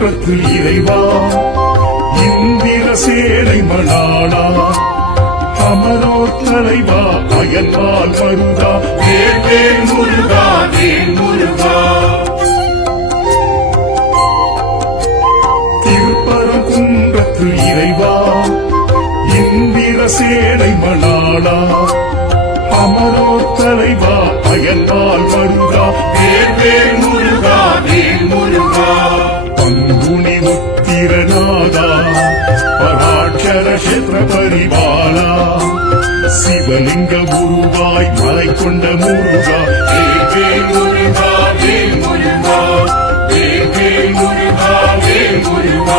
குன்றத்து இறைவா இந்திர சேனை மணாளா அமரோர் தலைவா அயன்பால் மருகா வேல் முருகா வேல் முருகா திருப்பரங்குன்றத்து இறைவா இந்திர சேனை மணாளா அமரோர் தலைவா அயன்பால் மருகா வேல் முருகா வேல் முருகா பங்குனி உத்திரநாதா பராட்சர கஷேத்திர பரிபாலா சிவலிங்க உருவாய் மலை கொண்ட முருகா வேல் முருகா வேல் முருகா வேல் முருகா வேல் முருகா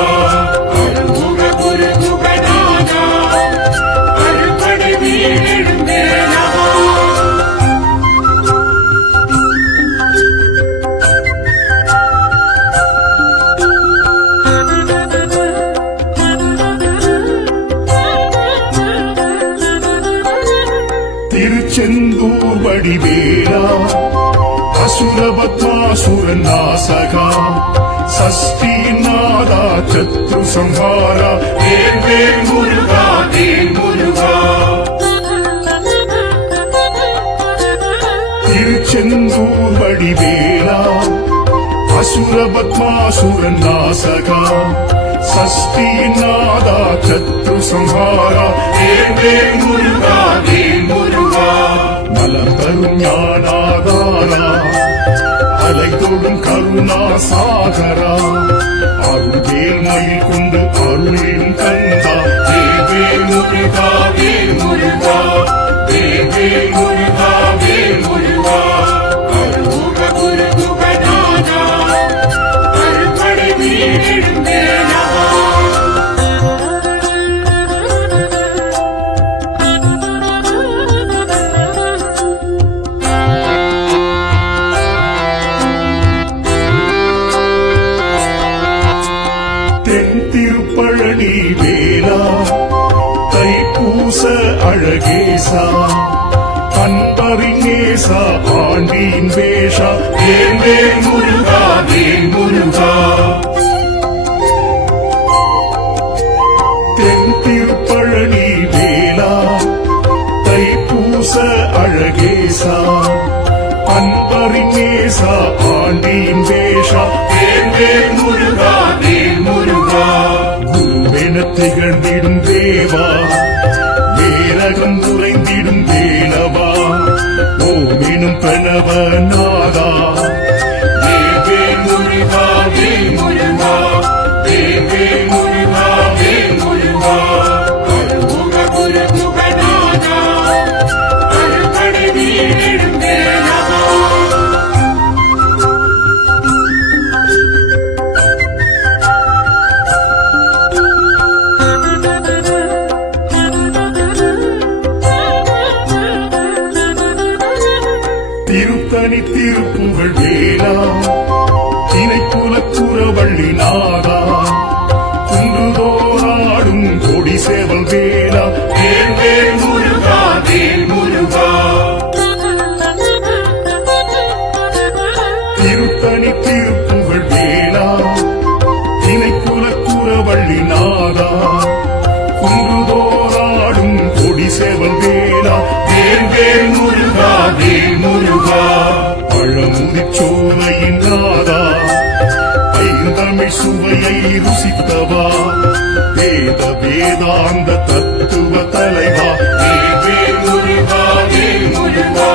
அருமுக குருகுகநாதா அருள்படை வீடும் வேலா திருச்செந்தூர் வடிவேலா அசுரபத்மாசுரன் நாசகா சஷ்டிநாதா சத்ரு சம்ஹாரா வேல் முருகா வேல் முருகா திருச்செந்தூர் வடிவேலா அசுரபத்மாசுரன் நாசகா சஷ்டிநாதா சத்ரு சம்ஹாரா வேல் முருகா வேல் முருகா நலம் தரும் ஞானாதாரா அலை தொடும் கருணா சாகரா அருள்வேல் மயில் கொண்டு அருளின் கந்தா வேல் முருகா வேல் முருகா வேல் முருகா வேல் முருகா அருமுக குருகுகநாதா அருள்படை வீடும் வேலா திருப்பழனி வேலா தைப்பூச அழகேசா அன்பறிஞேசா ஆண்டியின் வேஷா வேல் முருகா வேல் முருகா தென் திருப்பழனி வேலா தைப்பூச அழகேசா அன்பறிஞேசா ஆண்டியின் வேஷா வேல் முருகா வேல் முருகா குருவென திகழ்ந்திடும் தேவா வேரகம் குறைந்திடும் வேலவா ஓமெனும் பிரணவநாதா வேல் முருகா வேல் முருகா வேல் முருகா வேல் முருகா அருமுக குருகுகநாதா அருள்படை வீடும் வேலா திருத்தணி திருப்புகழ் வேலா திணைக்குலக்குறவள்ளி நாதா குன்றுதோறாடும் கொடி சேவல் வேலா வேல் முருகா வேல் முருகா திருத்தணி திருப்புகழ் வேலா திணைக்குலக்குறவள்ளி நாதா குன்றுதோறாடும் கொடி சேவல் வேலா வேல் முருகா வேல் முருகா பழமுதிச்சோலையின் நாதா ஐந்தமிழ் சுவையை ருசித்தவா வேத வேதாந்த தத்துவ தலைவா வேல் முருகா வேல் முருகா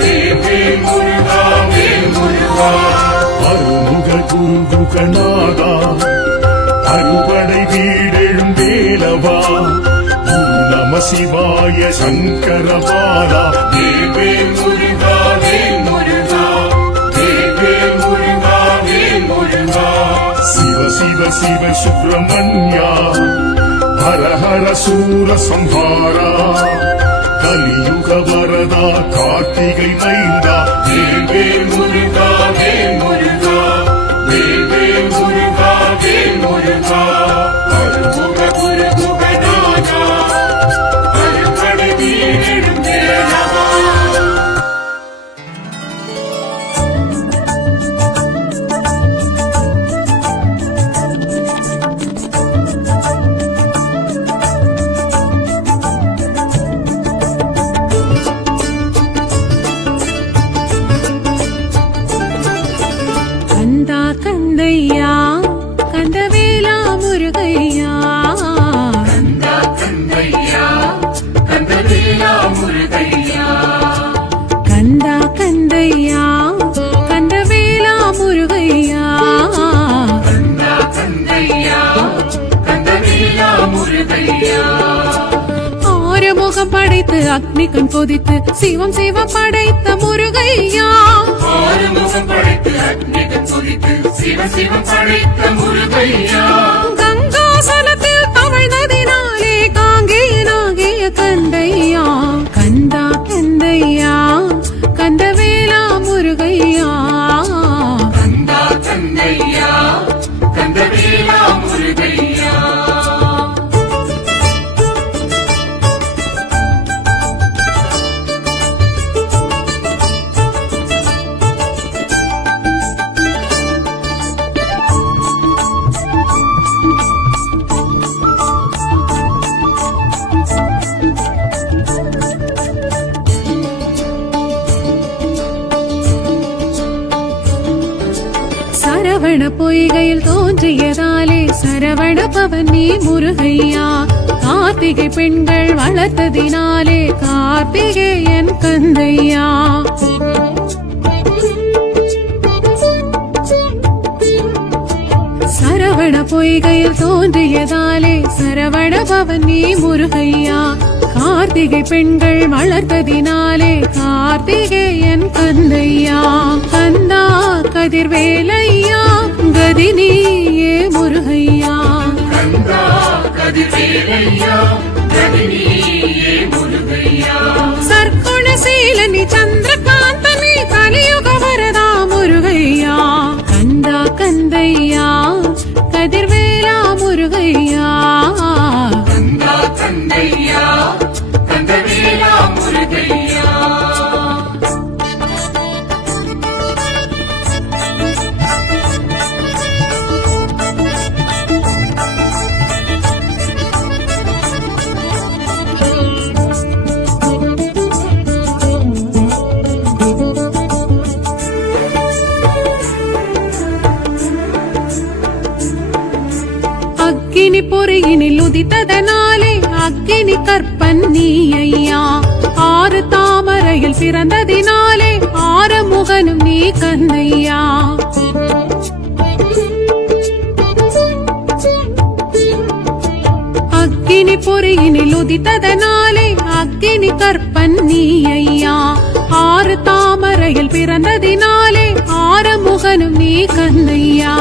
வேல் முருகா வேல் முருகா அருமுக குருகுகநாதா அறுபடை வீடெழும் வேலவா நம சிவாய சங்கரபாலா வேல் முருகா வேல் முருகா வேல் முருகா வேல் முருகா சிவ சிவ சிவ சுப்பிரமணியா ஹர ஹர சூர சம்ஹாரா கலியுக வரதா கார்த்திகை மைந்தா வேல் முருகா வேல் முருகா வேல் முருகா வேல் முருகா அருமுக குருகுகநாதா அருள்படை வீடும் வேலா கந்தையா கந்தவேலா முருகையா கந்தா கந்தையா கந்தவேலா முருகையா கந்தா கந்தையா கந்தவேலா முருகையா கந்தா கந்தையா கந்தவேலா முருகையா ஆறுமுகம் படைத்து அக்னி கண் கொதித்து சிவம் சிவம் படைத்த முருகையா ஆறுமுகம் படைத்து அக்னி கண் கொதித்து சிவ சிவம் படைத்த முருகையா கங்காசலத்தில் தவழ்ந்ததினாலே காங்கேயனாகிய கந்தையா கந்தா கந்தையா கந்தவேலா முருகையா கந்தா கந்தையா கந்தவேலா முருகையா சரவண பொய்கையில் தோன்றியதாலே சரவண பவன் நீ முருகையா கார்த்திகை பெண்கள் வளர்த்ததினாலே கார்த்திகேயன் கந்தையா சரவண பொய்கையில் தோன்றியதாலே சரவண பவன் நீ முருகையா கார்த்திகை பெண்கள் வளர்த்ததினாலே கார்த்திகேயன் கந்தையா கந்தா கதிர்வேலையா கதினியே முருகையா கந்தா கதிர்வேலையா கதினியே முருகையா சர்க்குணசீலனி சந்திரகாந்தனி கலியுக வரதா முருகையா கந்தா கந்தையா கதிர்வேலா முருகையா கந்தா கந்தையா கந்தவேலா முருகையா அக்கினி பொறியினில் உதித்ததனாலே அக்கினி கற்பன் நீ ஐயா ஆறு தாமரையில் பிறந்ததினாலே ஆறுமுகனும் நீ கந்தையா அக்கினி பொறியினில் உதித்ததனாலே அக்கினி கற்பன் நீ ஐயா ஆறு தாமரையில் பிறந்ததினாலே ஆறுமுகனும் நீ கந்தையா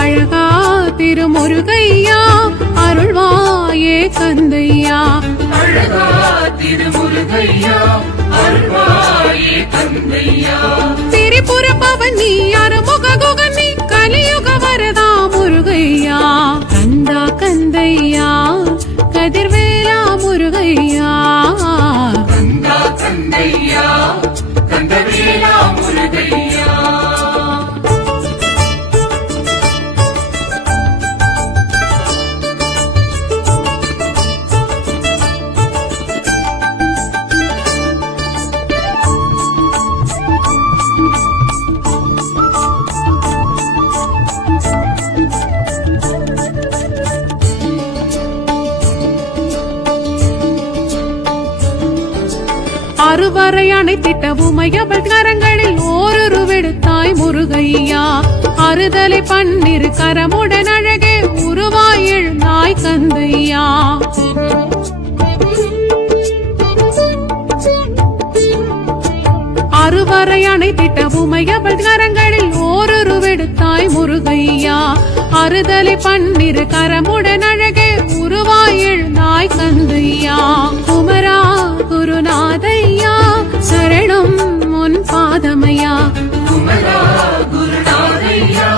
அழகா திருமுருகையா அருள்வாயே கந்தையா அழகா திருமுருகையா அருள்வாயே கந்தையா திரிபுர பவன் நீ அருமுக குகன் நீ கலியுக வரதா முருகையா கந்தா கந்தையா கதிர்வேலா முருகையா கந்தா கந்தையா கந்தவேலா முருகையா அறுவரை அணைத்திட்ட உமையவள் கரங்களில் ஓரொரு விடுத்தாய் முருகையா அறுதலை பன்னிரு கரமுடன் அழகே உருவாய் எழுந்தாய் கந்தையா அறுவரை அணைத்திட்ட உமையவள் கரங்களில் ஓரொரு விடுத்தாய் முருகையா அறுதலை பன்னிரு கரமுடன் அழகே உருவாய் எழுந்தாய் கந்தையா குமரா குருநாதையா சரணம் முன் பாதமையா குமரா குருநாதையா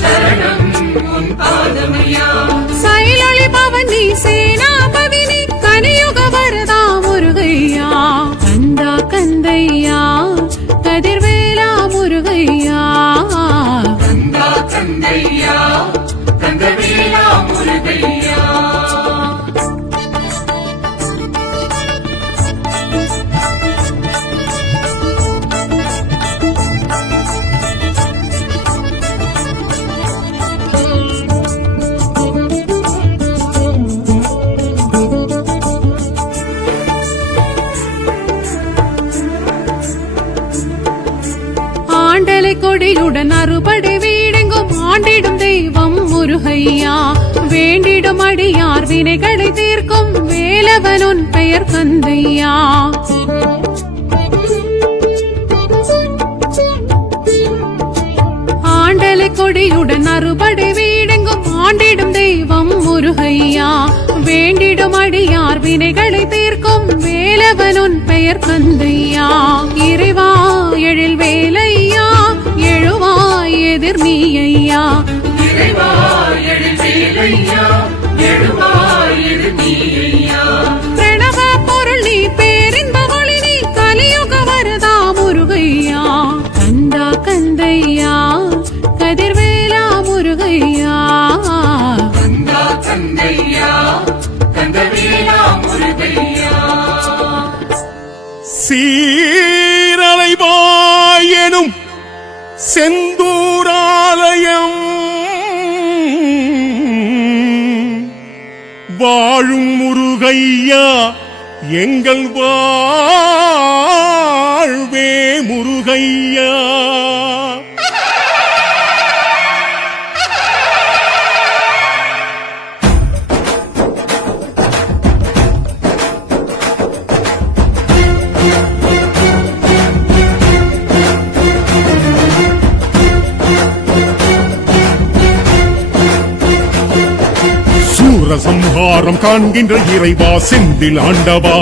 சரணம் உன் பாதமையா சைலொளி பவனி சேனாபதி நீ கலியுக வரதா முருகையா கந்தா கந்தையா கதிர்வேலா முருகையா கந்தா கந்தையா கந்தவேலா முருகையா ஆண்டலை கொடியுடன் அறுபடை வீடெங்கும் ஆண்டிடும் தெய்வம் முருகையா வேண்டிடும் அடியார் வினைகளை தீர்க்கும் வேலவன் உன் பெயர் கந்தையா ஆண்டலை கொடியுடன் அறுபடை வீடெங்கும் ஆண்டிடும் தெய்வம் முருகையா வேண்டிடும் அடியார் வினைகளை தீர்க்கும் வேலவன் உன் பெயர் கந்தையா இறைவா எழில் வேலையா எழுவாய் எதிர் நீ ஐயா இறைவா எழில் வேலையா எழுவாய் எதிர் நீ ஐயா பிரணவ பொருள் நீ பேரின்ப ஒளி நீ கலியுக வரதா முருகையா கந்தா கந்தையா கதிர்வேலா முருகையா கந்தா கந்தையா கந்தவேலா முருகையா சீரலைவாயனும் செந்தூராலயம் வாழும் முருகையா எங்கள் வாழ்வே முருகையா சூரசம்ஹாரம் காண்கின்ற இறைவா செந்தில் ஆண்டவா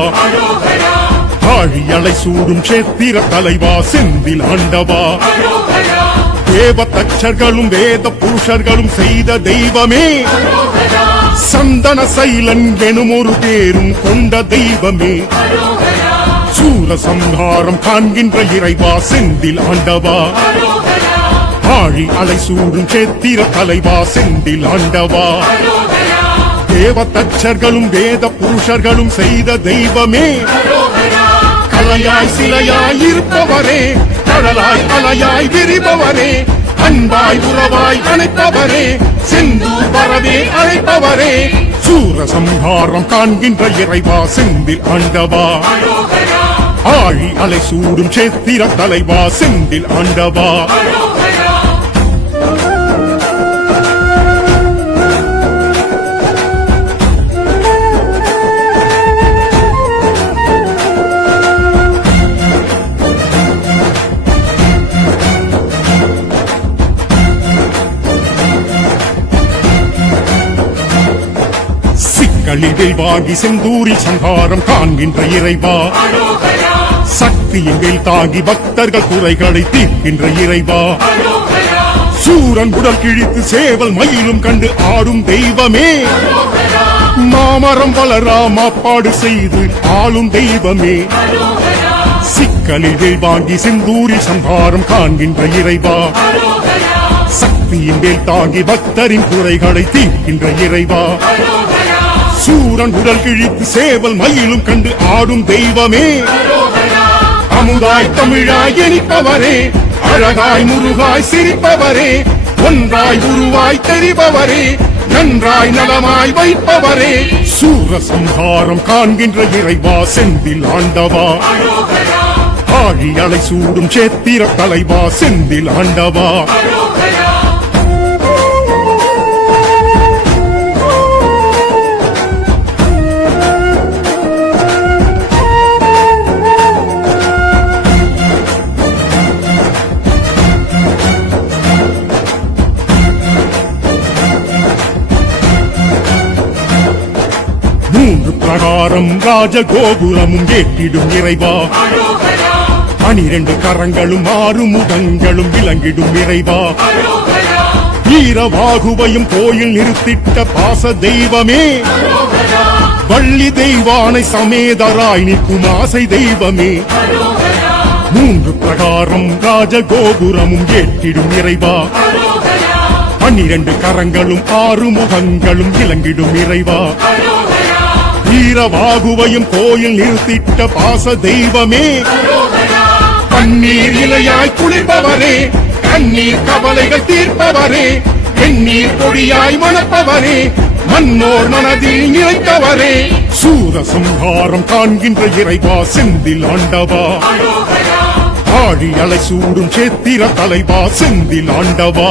ஆழியலை சூடும் சேத்திர தலைவா செந்தில் ஆண்டவா தேவ தச்சர்களும் வேத புருஷர்களும் செய்த தெய்வமே சந்தன சைலன் எனும் ஒரு பேரும் கொண்ட தெய்வமே சூரசம்ஹாரம் காண்கின்ற இறைவா செந்தில் ஆண்டவா ஆழி அலை சூடும் சேத்திர தலைவா செந்தில் ஆண்டவா தேவ தச்சர்களும் வேத புருஷர்களும் செய்த தெய்வமே கலையாய் சிலையாய் இருப்பவரே கடலாய் அலையாய் விரிபவரே அன்பாய் உறவாய் அணைப்பவரே செந்தூர் வரவே அழைப்பவரே சூரசம்ஹாரம் காண்கின்ற இறைவா செந்தில் ஆண்டவா ஆழி அலை சூடும் சேத்திர தலைவா செந்தில் ஆண்டவா களில் வாங்கி செந்தூரில் சங்காரம் காண்கின்ற இறைவா சக்தியின் மேல் தாங்கி பக்தர்கள் குறைகளை தீர்க்கின்ற இறைவா சூரன் உடல் கிழித்து சேவல் மயிலும் கண்டு ஆடும் தெய்வமே மாமரம் வளரா மாப்பாடு செய்து ஆளும் தெய்வமே சிக்கலில் வாங்கி செந்தூரில் சங்காரம் காண்கின்ற இறைவா சக்தியின் மேல் தாங்கி பக்தரின் குறைகளை தீர்க்கின்ற இறைவா சூரன் உடல் கிழித்து சேவல் மயிலும் கண்டு ஆடும் தெய்வமே அமுதாய் தமிழாய் இனிப்பவரே அழகாய் முருகாய் சிரிப்பவரே ஒன்றாய் உருவாய் தெரிபவரே நன்றாய் நலமாய் வைப்பவரே சூரசம்ஹாரம் காண்கின்ற இறைவா செந்தில் ஆண்டவா ஆழி அலை சூடும் சேத்திர தலைவா செந்தில் ஆண்டவா பிரகாரம் ராஜகோபுரமும் ஏற்றிடும் இறைவா 12 கரங்களும் 6 முகங்களும் விளங்கிடும் இறைவா வீரவாகுவையும் கோயில் நிறுத்திட்ட பாச தெய்வமே வள்ளி தெய்வானை சமேதராய் நிற்கும் ஆசை தெய்வமே 3 பிரகாரம் ராஜகோபுரமும் ஏற்றிடும் இறைவா 12 கரங்களும் 6 முகங்களும் விளங்கிடும் இறைவா வீரவாகுவையும் கோயில் நிறுத்திட்ட பாச தெய்வமே பன்னீர் இலையாய் குளிப்பவரே கண்ணீர் கவலைகள் தீர்ப்பவரே எண்ணீர் பொடியாய் மணப்பவரே மன்னோர் மனதில் நிலைத்தவரே சூரசம்ஹாரம் காண்கின்ற இறைவா செந்தில் ஆண்டவா ஆழி அலை சூடும் சேத்திர தலைவா செந்தில் ஆண்டவா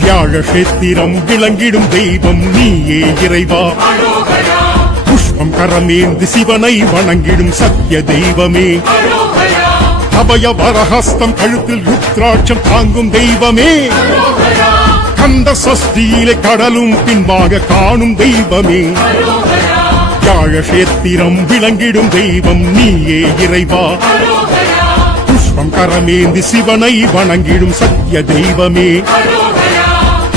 வியாழக்ஷேத்திரம் விளங்கிடும் தெய்வம் நீயே இறைவா புஷ்பம் கரமேந்தி சிவனை வணங்கிடும் சத்திய தெய்வமே அபய வரஹஸ்தம் கழுத்தில் ருத்ராட்சம் தாங்கும் தெய்வமே கந்த சஷ்டியிலே கடலும் பின்பாக காணும் தெய்வமே வியாழக்ஷேத்திரம் விளங்கிடும் தெய்வம் நீயே இறைவா புஷ்பம் கரமேந்தி சிவனை வணங்கிடும் சத்திய தெய்வமே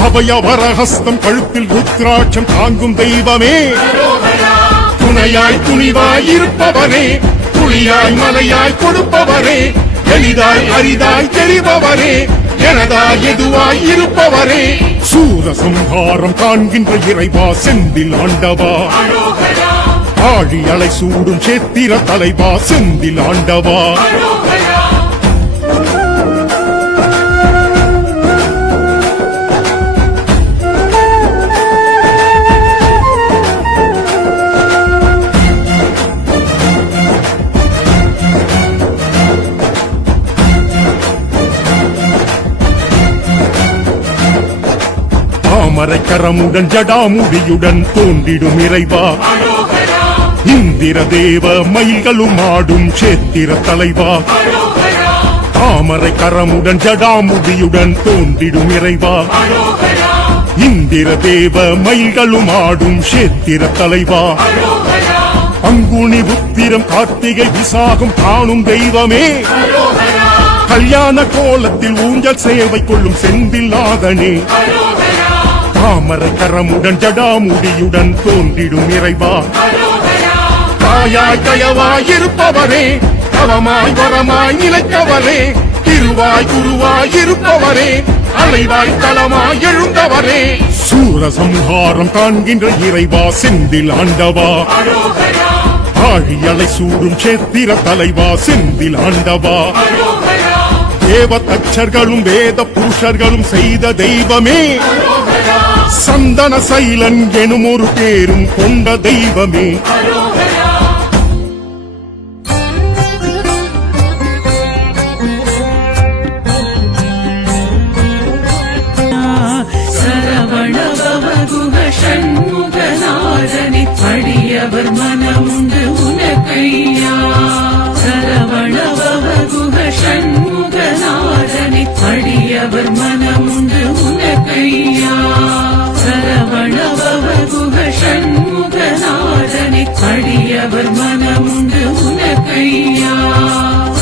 அபய வரஹஸ்தம் கழுத்தில் ருத்ராட்சம் தாங்கும் தெய்வமே துணையாய் துணிவாய் இருப்பவரே துளியாய் மலையாய் கொடுப்பவரே எளிதாய் அரிதாய் தெரிபவரே எனதாய் எதுவாய் இருப்பவரே சூரசம்ஹாரம் காண்கின்ற இறைவா செந்தில் ஆண்டவா ஆழி அலை சூடும் சேத்திர தலைவா செந்தில் ஆண்டவா தாமரைக்கரமுடன் ஜடாமுடியுடன் தோன்றிடும் இறைவா இந்திர தேவ மயில்களும் ஆடும் சேத்திர தலைவா தாமரைக்கரமுடன் ஜடாமுடியுடன் தோன்றிடும் இறைவா இந்திர தேவ மயில்களும் ஆடும் சேத்திர தலைவா பங்குனி உத்திரம் கார்த்திகை விசாகம் காணும் தெய்வமே கல்யாண கோலத்தில் ஊஞ்சல் சேவை கொள்ளும் செந்தில்லாதனே தாமரை கரமுடன் ஜடாமுடியுடன் தோன்றிடும் இறைவா தாயாய் தயவாய் இருப்பவரே தவமாய் வரமாய் நிலைத்தவரே திருவாய் குருவாய் இருப்பவரே அலைவாய் தலமாய் எழுந்தவரே சூரசம்ஹாரம் காண்கின்ற இறைவா செந்தில் ஆண்டவா ஆழி அலை சூடும் சேத்திர தலைவா செந்தில் ஆண்டவா தேவ தச்சர்களும் வேத புருஷர்களும் செய்த தெய்வமே சந்தன சைலன் எனும் ஒரு பேரும் கொண்ட தெய்வமே சரவணபவகுக ஷண்முகநாதனி அடியவர் மனமுண்டு உனக்கையா சரவணபவகுக ஷண்முகநாதனி அடியவர் மனமுண்டு உனக்கையா சரவணபவகுக ஷண்முகநாதனி அடியவர் மனமுண்டு உனக்கையா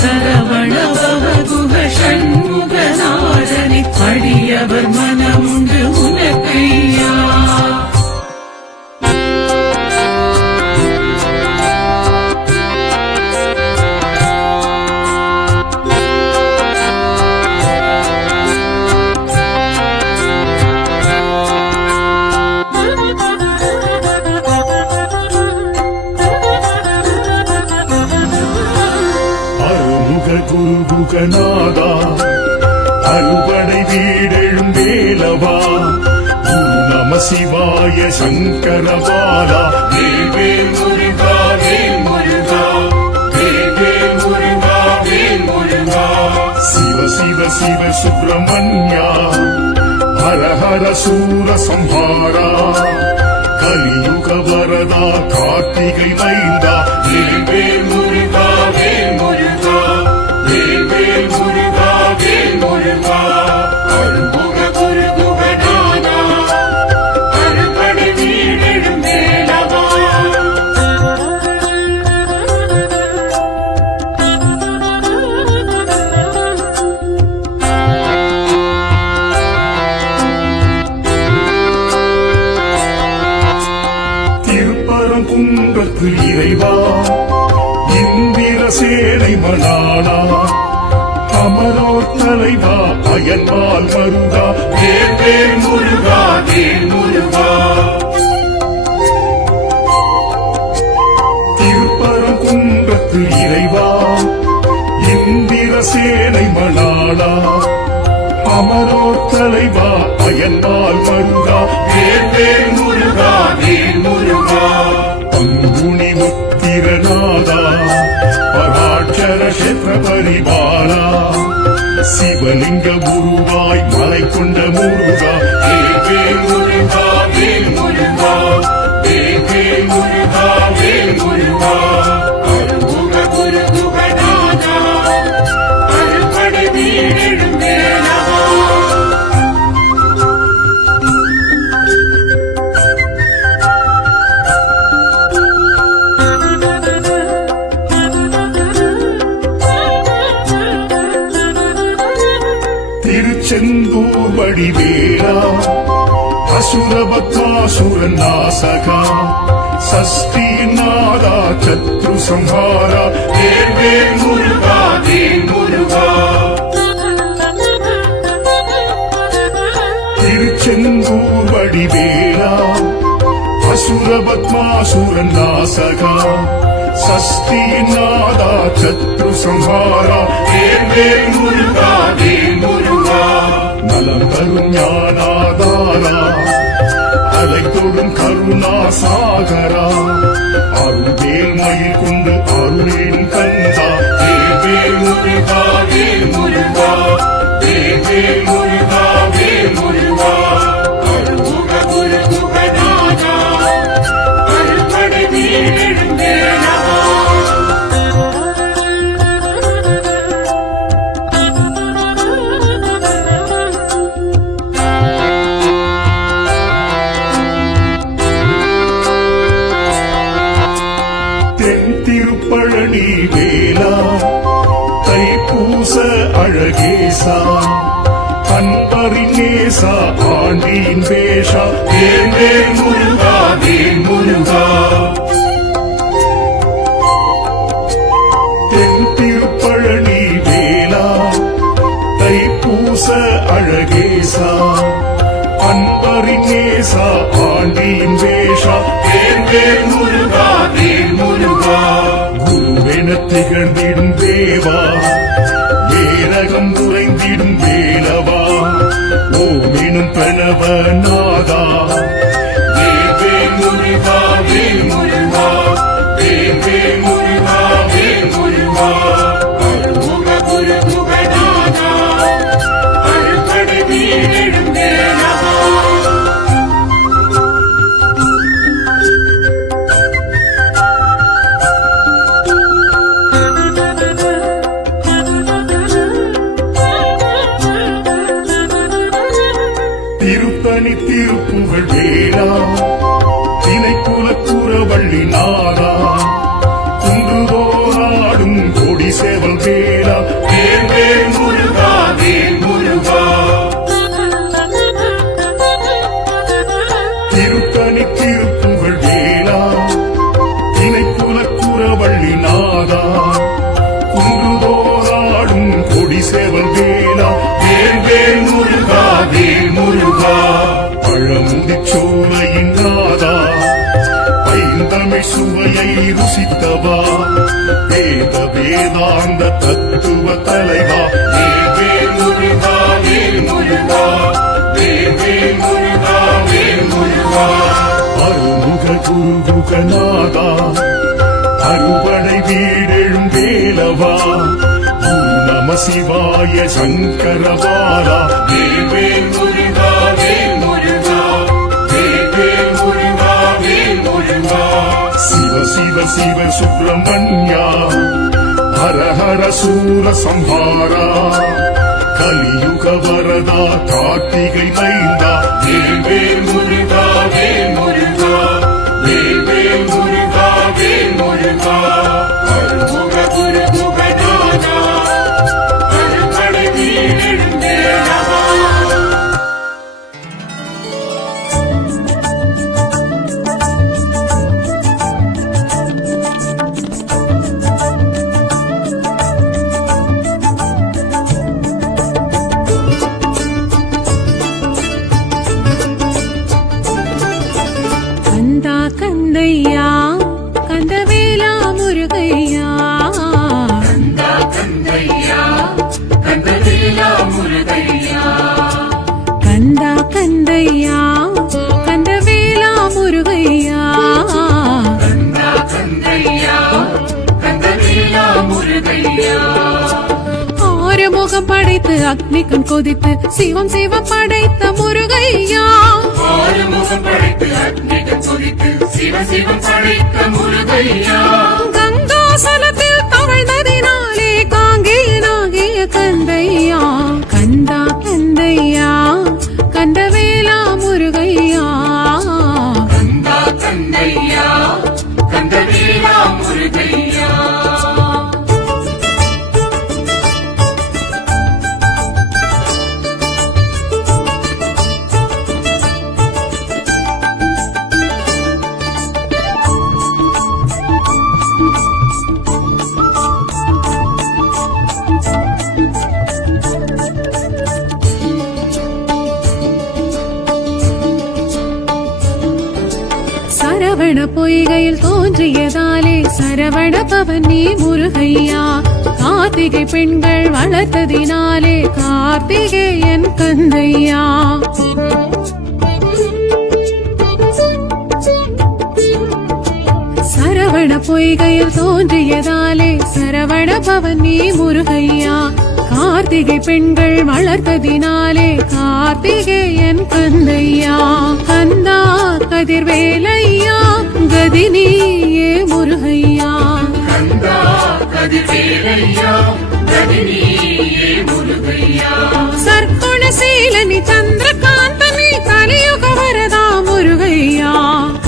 சரவணபவகுக ஷண்முகநாதனி அடியவர் மனமுண்டு உனக்கையா குருகுகநாதா அறுபடை வீடெழும் வேலவா குரு நம சிவாய சங்கரபாலா வேல் முருகா வேல் முருகா வேல் முருகா வேல் முருகா சிவ சிவ சிவ சுப்பிரமணியா ஹர ஹர சூர சம்ஹாரா கலியுக வரதா கார்த்திகை மைந்தா வேல் முருகா வேல் முருகா வேல் முருகா வேல் முருகா அருள்முக குருகுகநாதா அறுபடை வீடெழும் வேலவா திருப்பரங்குன்றத்து இறைவா இந்திர சேனை மணாளா அமரோர் தலைவா அயன்பால் மருகா வேல் முருகா வேல் முருகா அமரோர் தலைவா அயன்பால் மருகா வேல் வேல் முருகா வேல் முருகா பங்குனி உத்திரநாதா பராட்சர கஷேத்திர பரிபாலா சிவலிங்க குருவாய் மலை கொண்ட முருகா வேல் வேல் முருகா வேல் முருகா வேல் வேல் முருகா வேல் முருகா அருமுக குருகுகநாதா அருள்படை வீடெழும் வேலவா திருச்செந்தூர் வடிவேலா அசுரபத்மாசுரன் நாசகா சஷ்டி நாதா சத்ரு சம்ஹாரா வேல் வேல் முருகா வேல் முருகா திருச்செந்தூர் வடிவேலா அசுரபத்மாசுரன் நாசகா சஷ்டி நாதா சத்ரு சம்ஹாரா வேல் வேல் முருகா வேல் முருகா நலம் தரும் ஞானாதாரா அலை தொடும் கருணா சாகரா அருள்வேல் மயில் கொண்டு அருளின் கந்தா வேல் வேல் முருகா வேல் முருகா வேல் வேல் முருகா வேல் முருகா அருமுக குருகுகநாதா அருள்படை வீடெழும் வேலவா தென் திருப்பழனி வேலா தைப்பூச அழகேசா அன்பறிஞேசா ஆண்டியின் வேஷா வேல் வேல் முருகா வேல் முருகா தென் திருப்பழனி வேலா தைப்பூச அழகேசா அன்பறிஞேசா ஆண்டியின் வேஷா வேல் வேல் முருகா வேல் முருகா குருவென திகழ்ந்திடும் தேவா ஏரகம் உறைந்திடும் வேலவா ஓமெனும் பிரணவ நாதா வேல் வேல் முருகா வேல் முருகா வேல் வேல் முருகா வேல் முருகா அருமுக குருகுகநாதா அருள்படை வீடெழும் வேலவா திருத்தணி திருப்புகழ் வேளா திணைக்குலக்குறவள்ளி நாதா குன்றுதோறாடும் கொடி சேவல் வேளா வேல் வேல் முருகா வேல் முருகா திருத்தணி திருப்புகழ் வேளா திணைக்குலக்குறவள்ளி நாதா குன்றுதோறாடும் கொடி சேவல் வேளா வேல் வேல் முருகா வேல் முருகா பழமுதிச்சோலையின் நாதா ஐந்தமிழ் சுவையை ருசித்தவா வேத வேதாந்த தத்துவ தலைவா வேல் வேல் முருகா வேல் முருகா வேல் வேல் முருகா வேல் முருகா அருமுக குருகுகநாதா அறுபடை வீடெழும் வேலவா ஓம் நம சிவாய சங்கரபாலா வேல் வேல் முருகா வேல் முருகா வேல் வேல் முருகா வேல் முருகா சிவ சிவ சிவ சுப்பிரமணியா ஹர ஹர சூர சம்ஹாரா கலியுக வரதா கார்த்திகை மைந்தா வேல் வேல் முருகா வேல் முருகா வேல் வேல் முருகா வேல் முருகா அருமுக குருகுகநாதா அருள்படை வீடெழும் வேலவா முருகையா ஆறுமுகம் படைத்து அக்னி கண் கொதித்து சிவம் சிவம் படைத்த முருகையா ஆறுமுகம் படைத்து அக்னிகள் குறித்து சிவ சிவம் படைத்த முருகையா கங்காசலத்தில் தவழ்ந்ததினாலே காங்கேயனாகிய கந்தையா கந்தா கந்தையா கந்தவேலா முருகையா கந்தா கந்தையா கந்தவேலா முருகையா சரவண பொய்கையில் தோன்றியதாலே சரவண பவன் நீ முருகையா கார்த்திகை பெண்கள் வளர்த்ததினாலே கார்த்திகேயன் கந்தையா சரவண பொய்கையில் தோன்றியதாலே சரவண பவன் நீ முருகையா கார்த்திகை பெண்கள் வளர்த்ததினாலே கார்த்திகேயன் கந்தையா கந்தா கதிர்வேலையா கதினியே முருகையா கந்தா கதிர்வேலையா கதினியே முருகையா சர்க்குணசீலனி சந்திரகாந்தனி கலியுக வரதா முருகையா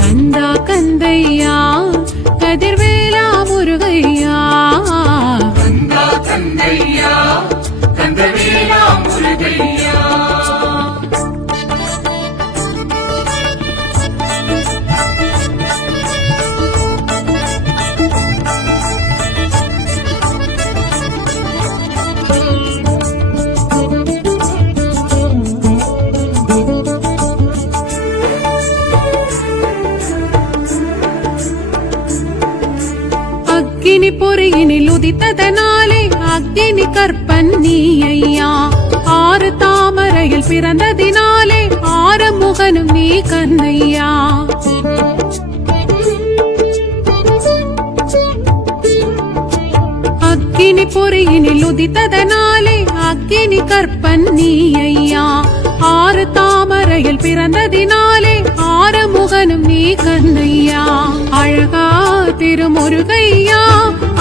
கந்தா கந்தையா கதிர்வேலா முருகையா கந்தா கந்தையா கந்தவேலா முருகையா அக்கினி பொறியினில் உதித்ததனாலே அக்கினி கற்பன் நீ ஐயா ஆறு தாமரையில் பிறந்ததினாலே ஆறு முகனும் நீ கந்தையா அக்கினி பொறியினில் உதித்ததனாலே அக்கினி கற்பன் நீ ஐயா ஆறு தாமரையில் பிறந்ததினாலே ஆறு முகனும் நீ கந்தையா அழகா திருமுருகையா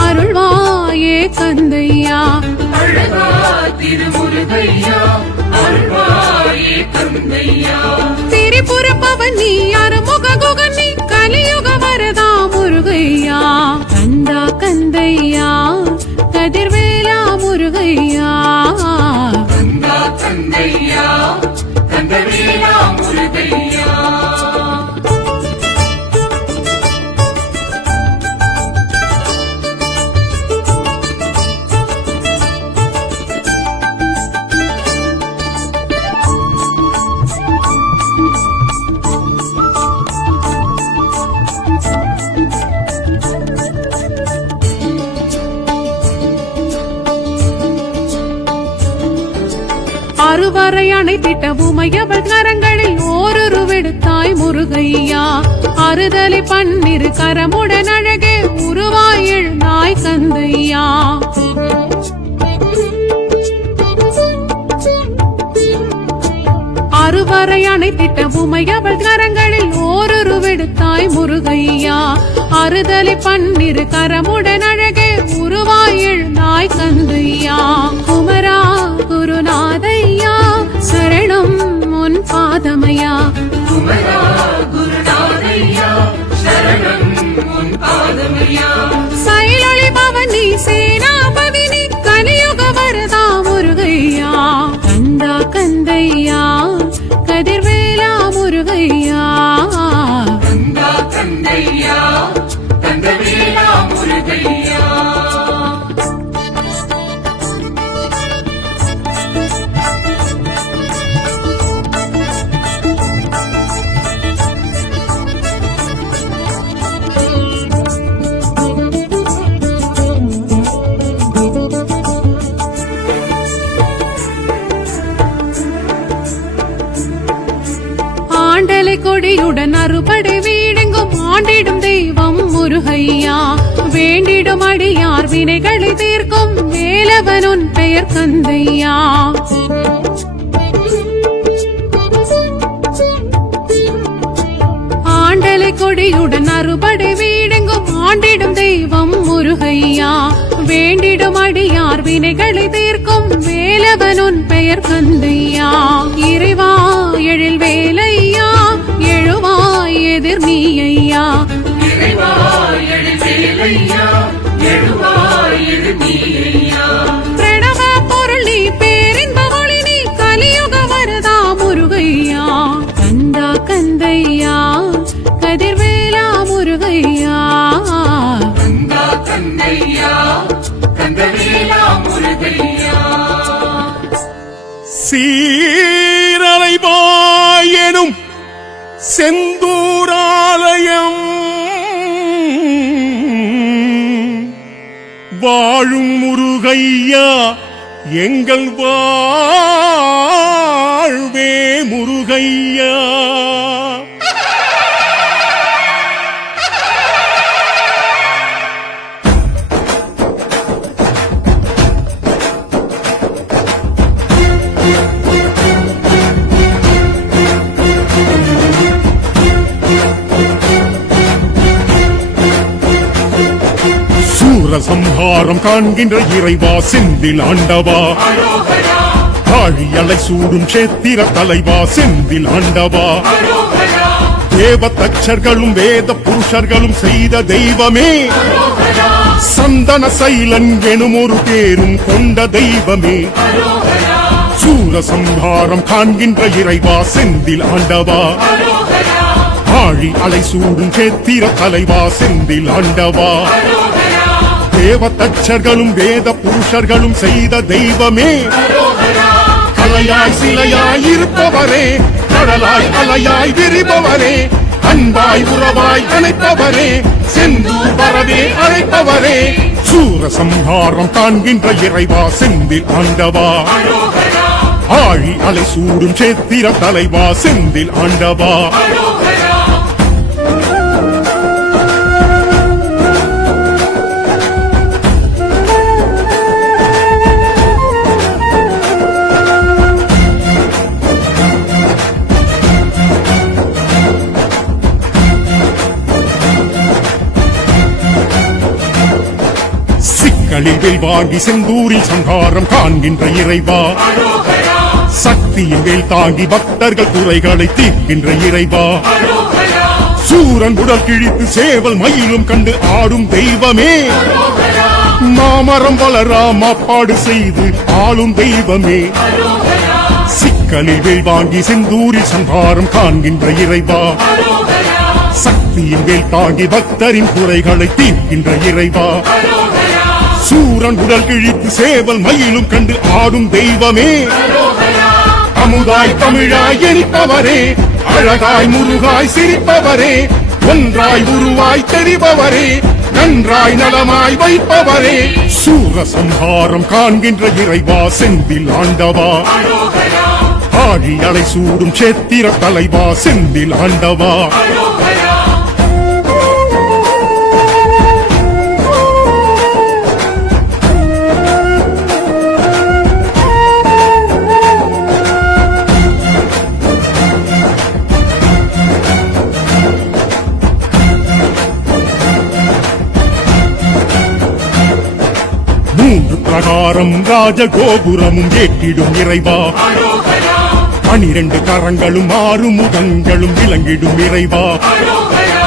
அருள்வாயே கந்தையா அழகா திருமுருகையா அருள்வாயே கந்தையா திரிபுர பவன் நீ அருமுக குகன் நீ கலியுக வரதா முருகையா கந்தா கந்தையா கதிர்வேலா முருகையா கந்தா கந்தையா கந்தவேலா முருகையா அறுவரை அணைத்திட்ட உமையவள் கரங்களில் ஓருருவெடுத்தாய் முருகையா அறுதலை பன்னிரு கரமுடன் அழகே உருவாய் எழுந்தாய் கந்தையா அறுவரை அணைத்திட்ட உமையவள் கரங்களில் ஓருருவெடுத்தாய் முருகையா அறுதலை பன்னிரு கரமுடன் அழகே உருவாய் எழுந்தாய் கந்தையா குமரா குருநாதையா சரணம் உன் பாதமையா குமரா குருநாதையா சரணம் உன் பாதமையா சைலொளி பவனி சேனாபதி நீ கலியுக வரதா முருகையா கந்தா கந்தையா கதிர்வேலா முருகையா கந்தா கந்தையா கந்தவேலா முருகையா ஆண்டலை கொடியுடன் அறுபடை வீடெங்கும் ஆண்டிடும் தெய்வம் முருகையா வேண்டிடும் அடியார் வினைகளை தீர்க்கும் வேலவனுன் பெயர் கந்தையா. ஆண்டலை கொடியுடன் அறுபடை வீடெங்கும் ஆண்டிடும் தெய்வம் முருகையா. வேண்டிடும் அடியார் வினைகளை தீர்க்கும் வேலவனுன் பெயர் கந்தையா. இறைவா எழில் வேலையா, எழுவாய் எதிர் நீயா. இறைவா எழில் வேலையா, எழுவாய் எதிர் நீயா. பிரணவ பொருள் நீ, பேரின்ப ஒளி நீ, கலியுக வரதா முருகையா. கந்தா கந்தையா, கதிர்வேலா முருகையா. கந்தா கந்தையா, கந்தவேலா முருகையா. சீரலைவாயெனும் செந்தூராலயம் வாழும் முருகையா, எங்கள் வாழ்வே முருகையா. சூரசம்ஹாரம் காண்கின்ற இறைவா, செந்தில் ஆண்டவா. அரோகரா, ஆழியலை சூடும் சேத்திர தலைவா, செந்தில் ஆண்டவா. அரோகரா, தேவதச்சர்களும் வேத புருஷர்களும் செய்த தெய்வமே, அரோகரா, சந்தன சைலன் எனும் ஒரு பேரும் கொண்ட தெய்வமே. அரோகரா, சூரசம்ஹாரம் காண்கின்ற இறைவா, செந்தில் ஆண்டவா. அரோகரா, ஆழி அலை சூடும் சேத்திர தலைவா, செந்தில் ஆண்டவா. அரோகரா, தேவதச்சர்களும் வேத புருஷர்களும் செய்த தெய்வமே, அரோகரா, கலையாய் சிலையாய் இருப்பவரே, கடலாய் அலையாய் விரிபவரே, அன்பாய் உறவாய் அணைப்பவரே, செந்தூர் வரவே அழைப்பவரே. சூரசம்ஹாரம் காண்கின்ற இறைவா, செந்தில் ஆண்டவா. அரோகரா, ஆழி அலை சூடும் சேத்திர தலைவா, செந்தில் ஆண்டவா. அரோகரா. சிக்கலில் வாங்கி செந்தூரில் சங்காரம் காண்கின்ற இறைவா, அரோகரா, சக்தியின் வேல் தாங்கி பக்தர்கள் குறைகளை தீர்க்கின்ற இறைவா. அரோகரா, சூரன் உடல் கிழித்து சேவல் மயிலும் கண்டு ஆடும் தெய்வமே, அரோகரா, மாமரம் வளரா மாப்பாடு செய்து ஆளும் தெய்வமே. அரோகரா, சிக்கலில் வேல் வாங்கி செந்தூரில் சங்காரம் காண்கின்ற இறைவா, அரோகரா, சக்தியின் வேல் தாங்கி பக்தரின் குறைகளை தீர்க்கின்ற இறைவா. அரோகரா, சூரன் உடல் கிழித்து சேவல் மயிலும் கண்டு ஆடும் தெய்வமே, அரோகரா, அமுதாய் தமிழாய் எரிப்பவரே, அழகாய் முருகாய் சிரிப்பவரே, ஒன்றாய் உருவாய் தெரிபவரே, நன்றாய் நலமாய் வைப்பவரே. சூரசம்ஹாரம் காண்கின்ற இறைவா, செந்தில் ஆண்டவா. அரோகரா, ஆழி அலை சூடும் சேத்திர தலைவா, செந்தில் ஆண்டவா. அரோகரா. மூன்று பிரகாரம் ராஜகோபுரமும் ஏற்றிடும் இறைவா, அரோகரா, 12 கரங்களும் 6 முகங்களும் விளங்கிடும் இறைவா. அரோகரா,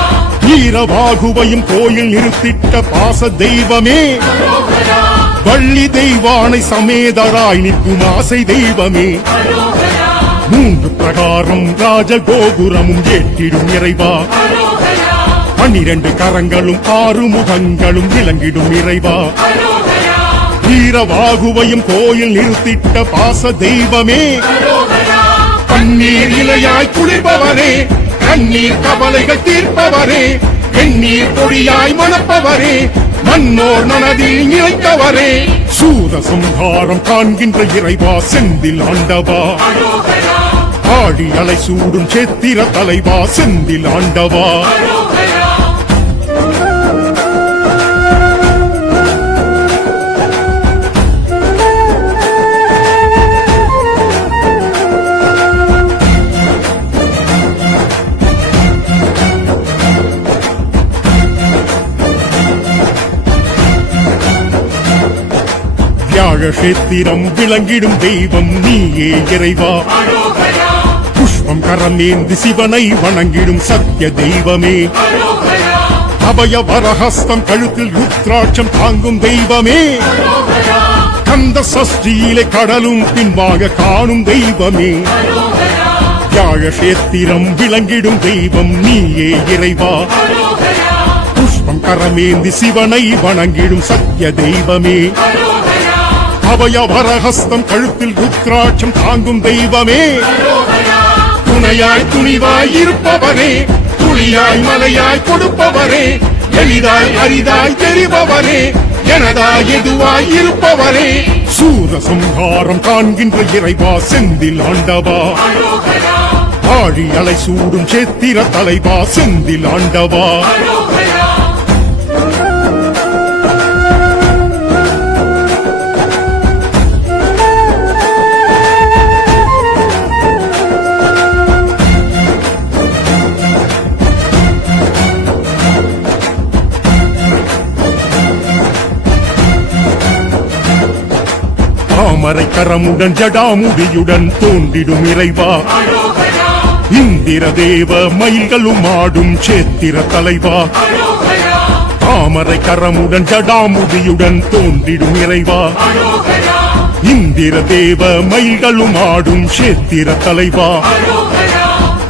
வீரவாகுவையும் கோயில் நிறுத்திட்ட பாச தெய்வமே, அரோகரா, வள்ளி தெய்வானை சமேதராய் நிற்கும் ஆசை தெய்வமே. அரோகரா, மூன்று பிரகாரம் ராஜகோபுரமும் ஏற்றிடும் இறைவா, அரோகரா, 12 கரங்களும் 6 முகங்களும் விளங்கிடும் இறைவா. அரோகரா, வீரவாகுவையும் கோயில் நிறுத்திட்ட பாச தெய்வமே, அரோகரா, கண்ணீர் இலையாய் குளிர்பவரே, கண்ணீர் கவலைகள் தீர்ப்பவரே, எண்ணீர் பொடியாய் மணப்பவரே, மன்னோர் மனதில் நிலைத்தவரே. சூரசம்ஹாரம் காண்கின்ற இறைவா, செந்தில் ஆண்டவா. அரோகரா, ஆடி அலை சூடும் சேத்திர தலைவா, செந்தில் ஆண்டவா. அரோகரா. வியாழக்ஷேத்திரம் விளங்கிடும் தெய்வம் நீயே இறைவா அரோகரா புஷ்பம் கரமேந்தி சிவனை வணங்கிடும் சத்திய தெய்வமே அரோகரா அபய வரஹஸ்தம் கழுத்தில் ருத்ராட்சம் தாங்கும் தெய்வமே அரோகரா கந்த சஷ்டியிலே கடலும் பின்பாக காணும் தெய்வமே அரோகரா வியாழக்ஷேத்திரம் விளங்கிடும் தெய்வம் நீயே இறைவா அரோகரா புஷ்பம் கரமேந்தி சிவனை வணங்கிடும் சத்திய தெய்வமே அரோகரா அபய வரஹஸ்தம் கழுத்தில் ருத்ராட்சம் தாங்கும் தெய்வமே அரோகரா துணையாய் துணிவாய் இருப்பவரே துளியாய் மலையாய் கொடுப்பவரே எளிதாய் அரிதாய் தெரிபவரே எனதாய் எதுவாய் இருப்பவரே சூரசம்ஹாரம் காண்கின்ற இறைவா செந்தில் ஆண்டவா அரோகரா ஆழி அலை சூடும் சேத்திர தலைவா செந்தில் ஆண்டவா அரோகரா தாமரை கரமுடன் ஜடாமுடியுடன் தோன்றிடும் இறைவா அரோகரா இந்திர தேவ மயில்களும் ஆடும் சேத்திர தலைவா அரோகரா தாமரை கரமுடன் ஜடாமுடியுடன் தோன்றிடும் இறைவா அரோகரா இந்திர தேவ மயில்களும் ஆடும் சேத்திர தலைவா அரோகரா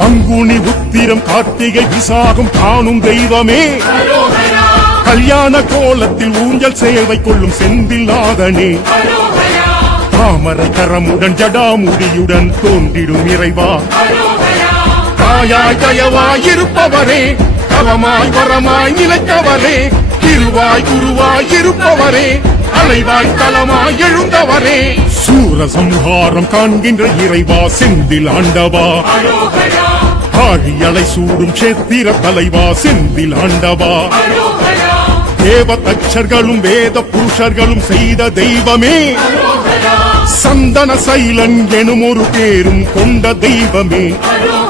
அங்குனி உத்திரம் கார்த்திகை விசாகம் காணும் தெய்வமே அரோகரா கல்யாண கோலத்தில் ஊஞ்சல் சேவை கொள்ளும் செந்தில் நாதனே அரோகரா தாமரை கரமுடன் ஜடாமுடியுடன் தோன்றிடும் இறைவா அரோகரா தாயாய் தயவாய் இருப்பவரே தவமாய் வரமாய் நிலைத்தவரே திருவாய் குருவாய் இருப்பவரே அலைவாய் தலமாய் எழுந்தவரே சூரசம்ஹாரம் காண்கின்ற இறைவா செந்தில் ஆண்டவா அரோகரா ஆழி அலை சூடும் சேத்திர தலைவா செந்தில் ஆண்டவா அரோகரா தேவ தச்சர்களும் வேத புருஷர்களும் செய்த தெய்வமே அரோகரா சந்தன சைலன் எனும் ஒரு பேரும் கொண்ட தெய்வமே அரோகரா